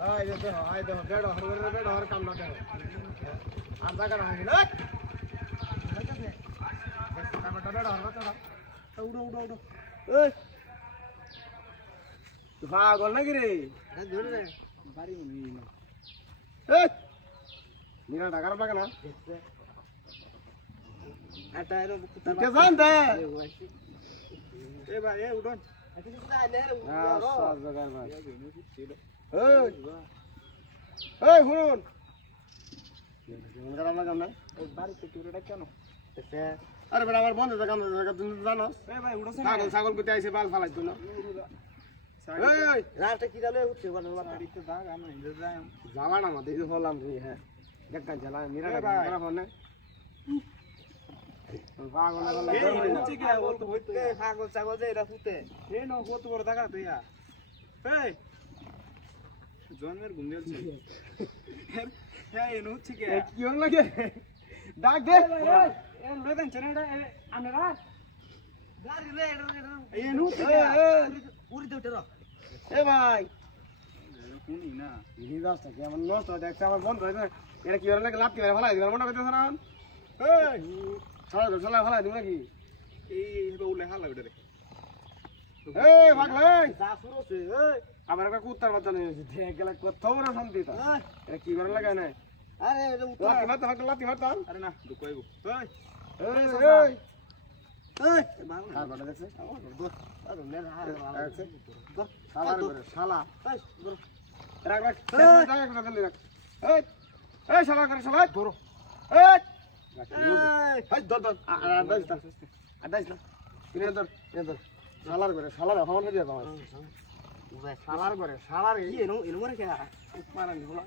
আয় দেখো বেড হর কাম না দেখো আর জায়গা না হইল বেড হর কথা উড়ো এই তুই পাগল নাকি রে ধরে রে বাড়ি মনি না এই মিরা ঢাকার লাগে না এটা এর কুত্তা কে জানতে এ ভাই এ উড়ন এই শুনুন কেন আরে বেটা আমার বন্ধু কাম তুমি জানো ছাগল ছাগল কোথায় আইসে বাল ফালাই তো না জ্বালা না মাথা এই হলাম হ্যাঁ দেখতে জ্বালা মিরা ফোনে ছাগল ছাগল যে এটা ফুটে এই ন কত বড় দেখা তুই এই জন্মের ঘুম দিয়েছে হ্যাঁ এনো হচ্ছে কি কি হল লাগে ডাক দে এ লবেন চনেডা আমরা গাড়ি রে এনো হচ্ছে পুরি দে উঠে এ ভাই কোনি না ইনি দাসটা কেমন নষ্ট দেখছ আমার বন্ধ হইছে এরা কি হল লাগে লাভ কি ভালো দিবার মনে করতেছ না এই শালা শালা দিম নাকি এই হেবে উলে হালা বিটা রে এই পাগলা যা শুরু হচ্ছে এই আমার একটা কুত্তার বাচ্চা নিয়ে এসেছে দেখ গেল কত বড় শান্তি তা এটা কি করে লাগায় না আরে এটা লাতি মারতা আরে না দুকইবো এই কার বড় দেখছ আরে নে আছে শালা রে শালা রাখ রাখ রাখ এই শালা করে শালা ধরো এই এই ধর ধর আদাইস না ইনে শালার করে শালার হমন দিয়ে দাও শালার করে শালার এই এনো মরে কে মারা নি হলো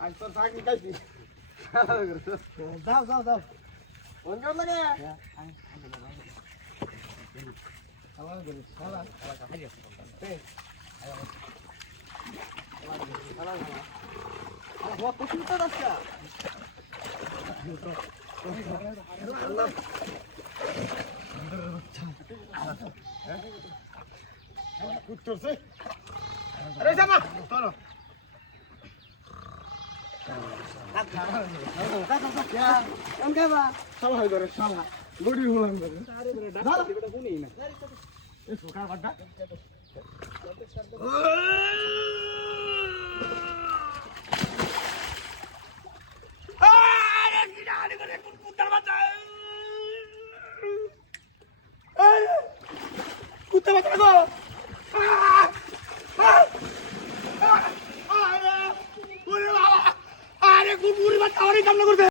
আজ তো থাকি কাইছি শালার করে যাও কোন কেন লাগে শালার করে শালা খাই এই শালার আরে ও তো কি তো দাসা কুত্তরছে আরে জামা চলো শালা হয়ে ধরে শালা গড়ি হলাম ধরে আরে ডাক্তার দিবেটা কোনি না এই সুকা বাড্ডা কুত্তা বাচ্চা গো আরে কুকুরি বাচ্চা আমারই কামনা করতে